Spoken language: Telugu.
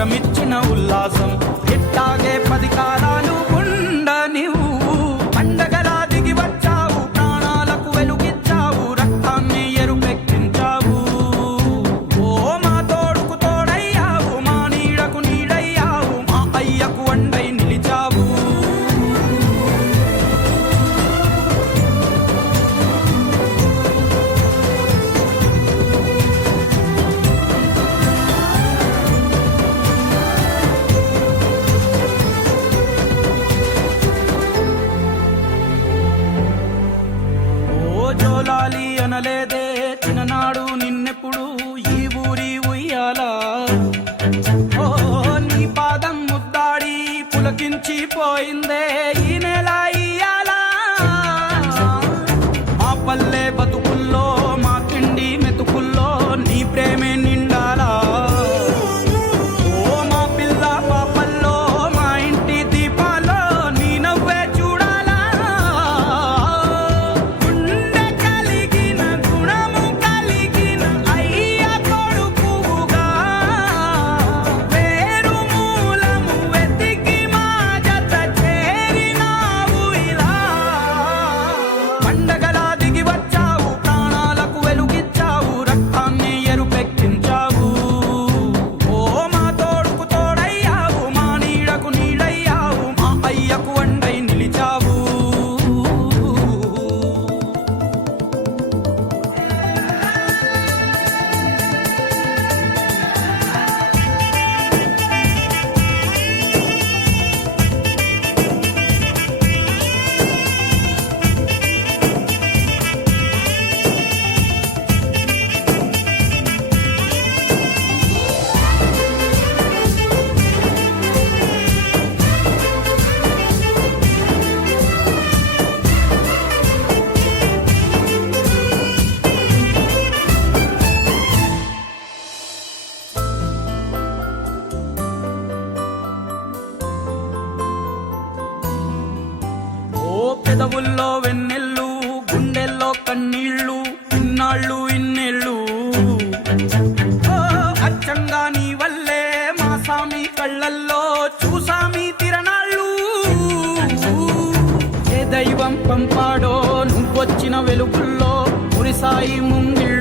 వరమిచ్చిన ఉల్లాసం ఇట్టాగే 10 కాలాలు ఉండనివ్వు. పండగలా దిగి వచ్చావు, ప్రాణాలకు వెలుగిచ్చావు, రక్తాన్ని ఎరుపెక్కించావు. ఓ మా తోడుకు తోడయ్యావు, మా నీడకు నీడయ్యావు, మా అయ్యకు అండై నిలిచావు. జోలాలి అనలేదే చిన్ననాడు నిన్నెప్పుడు ఈ ఊరి ఉయ్యాలా. ఓ నీ పాదం ముద్దాడి పులకించి పోయిందే ఈ నెల ఇయ్యాలా. మా పల్లె బతుకుల్లో మా తిండి మెతుకుల్లో నీ ప్రేమే నిండాలా. ఓ మా పిల్ల పాపల్లో మా ఇంటి దీపాల్లో నీ నవ్వే చూడాలా. గుండె కలిగిన గుణము కలిగిన అయ్య కొడుకుగా వేరు మూలము వెతికి మా జత చేరినావు ఇలా. పండగలా దిగి వచ్చావు, ప్రాణాలకు వెలుగిచ్చావు, రక్తాన్ని ఎరుపెక్కించావు. ఓ మా తోడుకు తోడయ్యావు, మా నీడకు నీడయ్యావు, మా అయ్యకు అండై నిలిచావు. ఓ పెదవుల్లో వెన్నెల్లు, గుండెల్లో కన్నీళ్ళు, ఇన్నాళ్ళు ఇన్నేళ్ళు. ఓ అచ్చంగా నీ వల్లే మా సామి కళ్ళల్లో చూసామి తిరణాళ్ళు. ఏ దైవం పంపాడో నువ్వొచ్చిన వెలుగుల్లో మురిసాయి ముంగిళ్ళు.